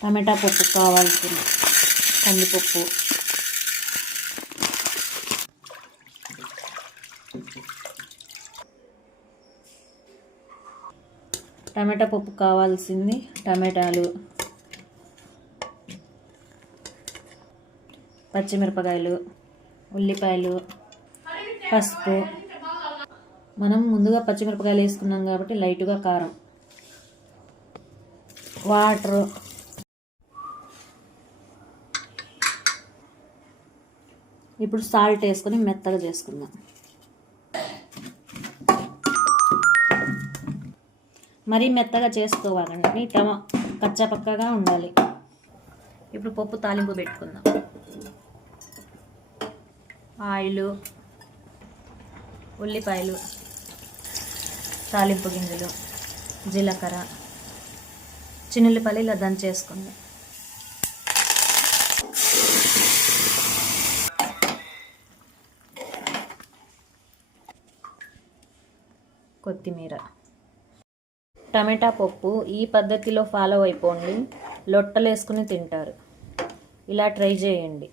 టమాటా పప్పు కావాల్సింది కందిపప్పు, టమాటా పప్పు కావాల్సింది టమాటాలు, పచ్చిమిరపకాయలు, ఉల్లిపాయలు, పసుపు. మనం ముందుగా పచ్చిమిరపకాయలు వేసుకున్నాం కాబట్టి లైట్గా కారం, వాటర్, ఇప్పుడు సాల్ట్ వేసుకొని మెత్తగా చేసుకుందాం. మరీ మెత్తగా చేసుకోవాలండి, కచ్చా పక్కగా ఉండాలి. ఇప్పుడు పప్పు తాలింపు పెట్టుకుందాం. ఆయిల్, ఉల్లిపాయలు, తాలింపు గింజలు, జీలకర్ర, చిన్నుల్లిపాయలు ఇలా దంచేసుకుందాం. కొత్తిమీర. టమాటా పప్పు ఈ పద్ధతిలో ఫాలో అయిపోండి, లొట్టలు వేసుకుని తింటారు. ఇలా ట్రై చేయండి.